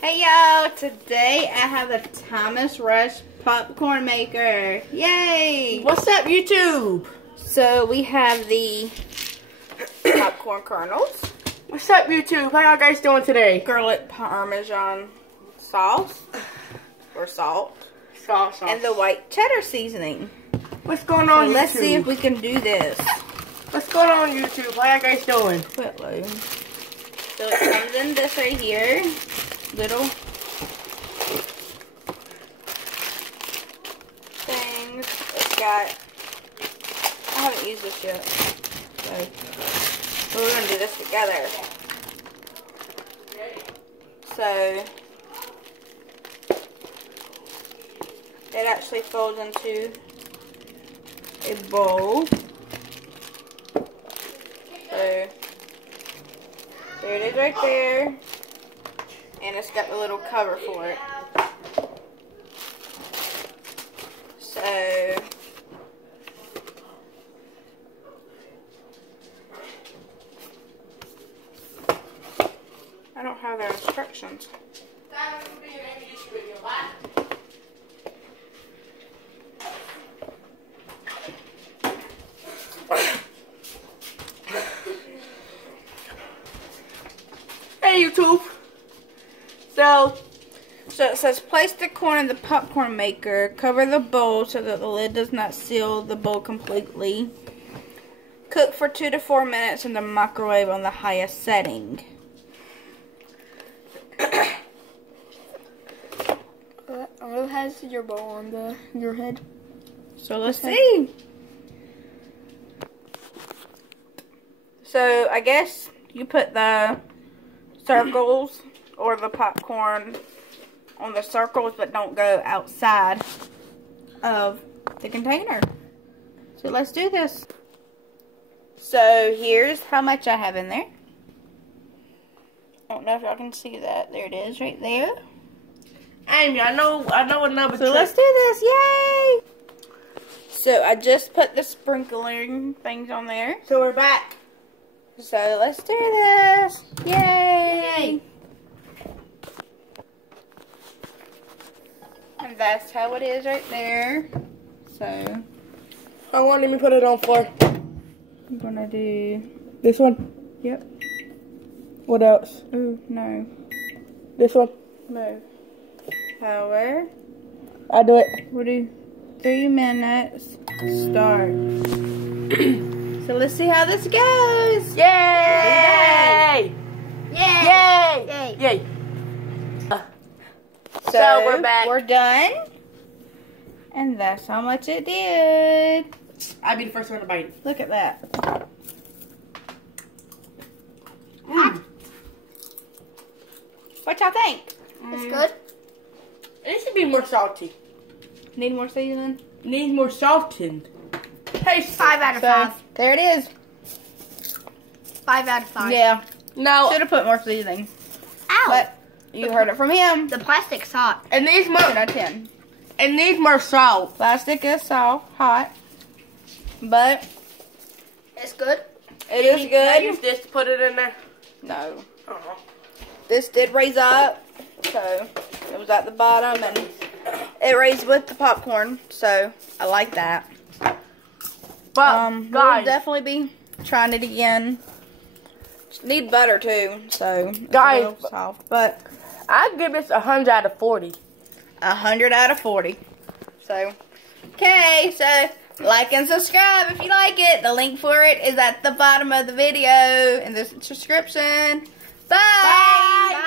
Hey y'all, today I have a Thomas Rush popcorn maker. Yay! What's up, YouTube? So we have the popcorn kernels. What's up, YouTube? How y'all guys doing today? Garlic parmesan sauce or salt. Sauce. And the white cheddar seasoning. What's going on, So YouTube? let's see if we can do this. What's going on, YouTube? How y'all guys doing? Quit low. So it comes in this right here. Little things. It's got, I haven't used this yet. So we're going to do this together. So it actually folds into a bowl. So there it is right there. And it's got the little cover for it. So I don't have their instructions. Hey, YouTube. So it says place the corn in the popcorn maker, cover the bowl so that the lid does not seal the bowl completely. Cook for 2 to 4 minutes in the microwave on the highest setting. What has your bowl on your head? So let's see. So I guess you put the circles or the popcorn on the circles, but don't go outside of the container. So let's do this. So here's how much I have in there. I don't know if y'all can see that. There it is right there. Amy, I know another So trick. let's do this. Yay! So I just put the sprinkling things on there. So we're back. So let's do this. Yay! And that's how it is right there. So I want me to put it on floor. I'm gonna do This one. yep. What else? Ooh, no. This one. Move. Power. I do it. We'll do 3 minutes. Start. So let's see how this goes. Yay! Yay! Yay! Yay! So we're back. We're done. And that's how much it did. I'll be the first one to bite it. Look at that. Mm. What y'all think? It's good. It should be more salty. Need more seasoning? Needs more salted. Taste 5 out of 5. There it is. 5 out of 5. Yeah. No. Should have put more seasoning. Ow! But you heard it from him. The plastic's hot. And needs 10 more. out of 10. It needs more salt. Plastic is soft, hot. But It's good. it is I use good. this to put it in there. No. Uh-huh. This did raise up. So it was at the bottom and it raised with the popcorn. So I like that. But We'll guys, definitely be trying it again. Need butter too, so it's Guys, a little soft. But I give this 100 out of 40. 100 out of 40. So, okay, so like and subscribe if you like it. The link for it is at the bottom of the video in the description. Bye. Bye.